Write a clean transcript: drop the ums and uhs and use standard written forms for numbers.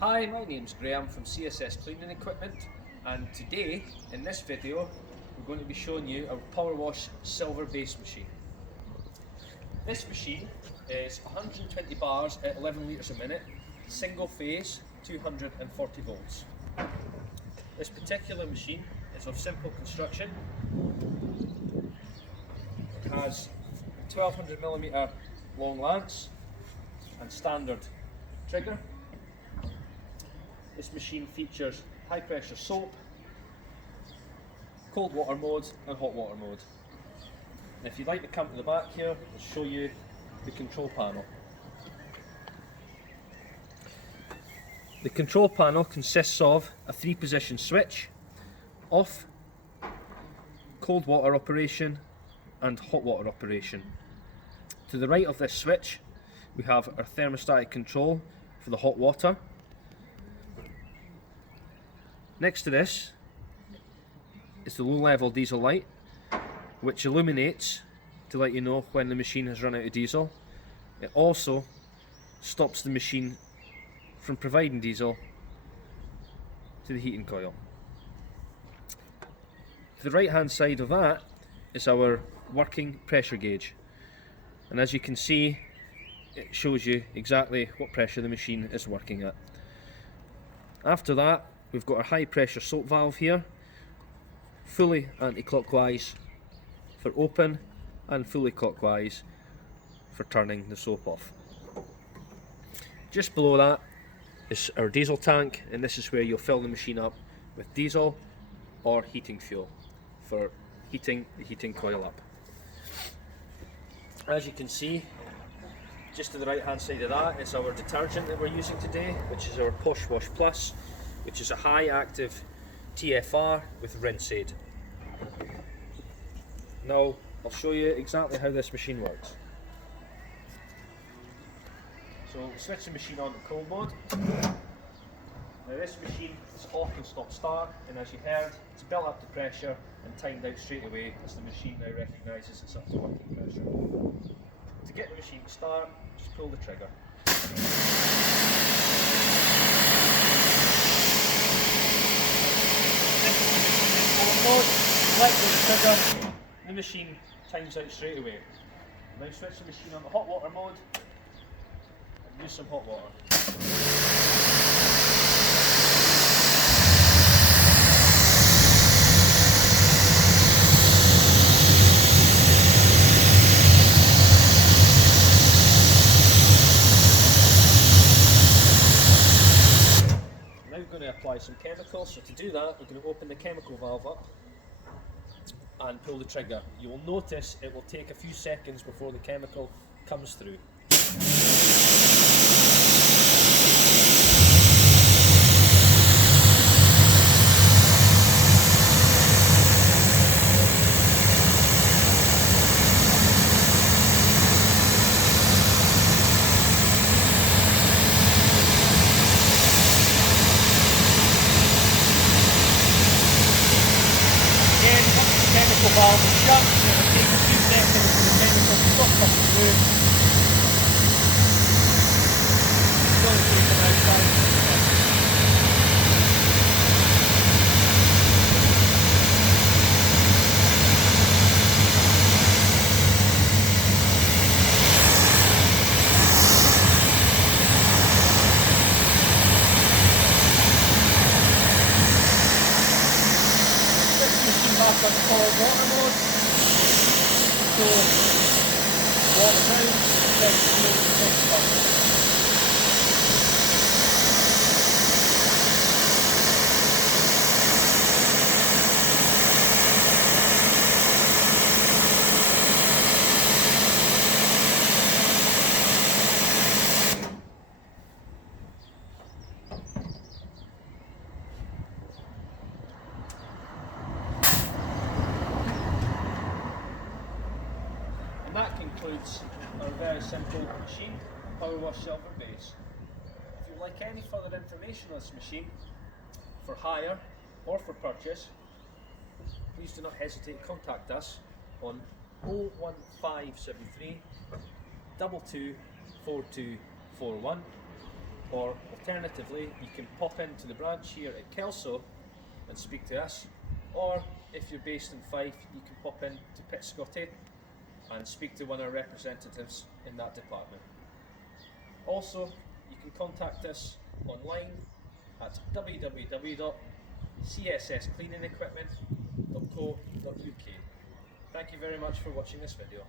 Hi, my name's Graham from CSS Cleaning Equipment, and today in this video we're going to be showing you our Powerwash silver base machine. This machine is 120 bars at 11 litres a minute, single phase, 240 volts. This particular machine is of simple construction. It has a 1200mm long lance and standard trigger. This machine features high pressure soap, cold water mode and hot water mode. And if you'd like to come to the back here, I'll show you the control panel. The control panel consists of a 3-position switch, off, cold water operation and hot water operation. To the right of this switch we have our thermostatic control for the hot water. Next to this is the low level diesel light, which illuminates to let you know when the machine has run out of diesel. It also stops the machine from providing diesel to the heating coil. To the right hand side of that is our working pressure gauge, and as you can see it shows you exactly what pressure the machine is working at. After that we've got our high pressure soap valve here, fully anti-clockwise for open and fully clockwise for turning the soap off. Just below that is our diesel tank, and this is where you'll fill the machine up with diesel or heating fuel for heating the heating coil up. As you can see, just to the right hand side of that is our detergent that we're using today, which is our Powerwash Plus, which is a high active TFR with rinse aid. Now I'll show you exactly how this machine works. So we'll switch the machine on to cold mode. Now this machine is off and stop start, and as you heard, it's built up the pressure and timed out straight away as the machine now recognises it's up to working pressure. To get the machine to start, just pull the trigger. Let go the trigger, the machine times out straight away. Now switch the machine on to hot water mode and use some hot water. Now we're going to apply some chemicals, so to do that we're going to open the chemical valve up and pull the trigger. You will notice it will take a few seconds before the chemical comes through. Chemical valve is shut, so it will take a few seconds for the chemical to stop coming through. It's going to take about 5 minutes. Back on cold water mode, so water down, then fuel takes up. And that concludes our very simple machine, Powerwash Silver Base. If you'd like any further information on this machine, for hire or for purchase, please do not hesitate to contact us on 01573 224241, or alternatively you can pop into the branch here at Kelso and speak to us, or if you're based in Fife you can pop in to Pitscotty and speak to one of our representatives in that department. Also, you can contact us online at www.csscleaningequipment.co.uk. Thank you very much for watching this video.